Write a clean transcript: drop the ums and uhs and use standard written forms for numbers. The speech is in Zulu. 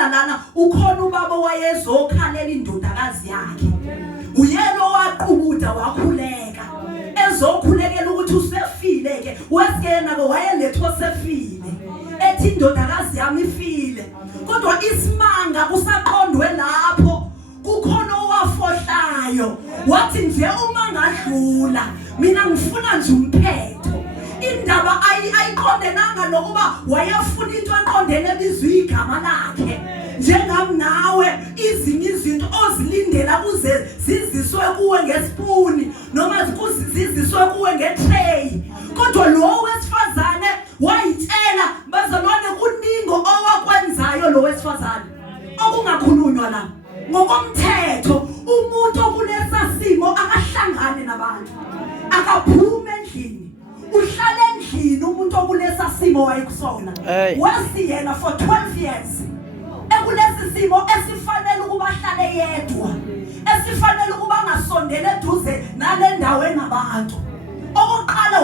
ngiyakutshela lana ukhona ubaba wayezokhalela indodakazi yakhe uyena owaqhubuda wakhuleka ezokhulekela ukuthi usefile ke wesena ke wayelethwa sefile ethi indodakazi yami ifile kodwa isimanga kusaqondwe lapho kukhona owafohlayo wathi nje uma ngadlula mina ngifuna nje umphetho indaba ayiqondenanga nokuba wayefuna into eqondene bizwe igama lakhe njengami nawe izinye izinto ozilindela kuze ziziswe kuwe ngespoon noma ziziswe kuwe ngetray kodwa lo wesifazane wayitshela bazalwane kuningo owakwenzayo lo wesifazane okungakhulunywa la ngokomthetho umuntu okulesa simo akahlangane nabantu akaphume endlini uhlale endlini umuntu okulesa simo wayekusona wasiyena for 12 years ekulesi simo esifanele ukuba ahlale yedwa esifanele ukuba ngasondele eduze nale ndawo enabantu okoqala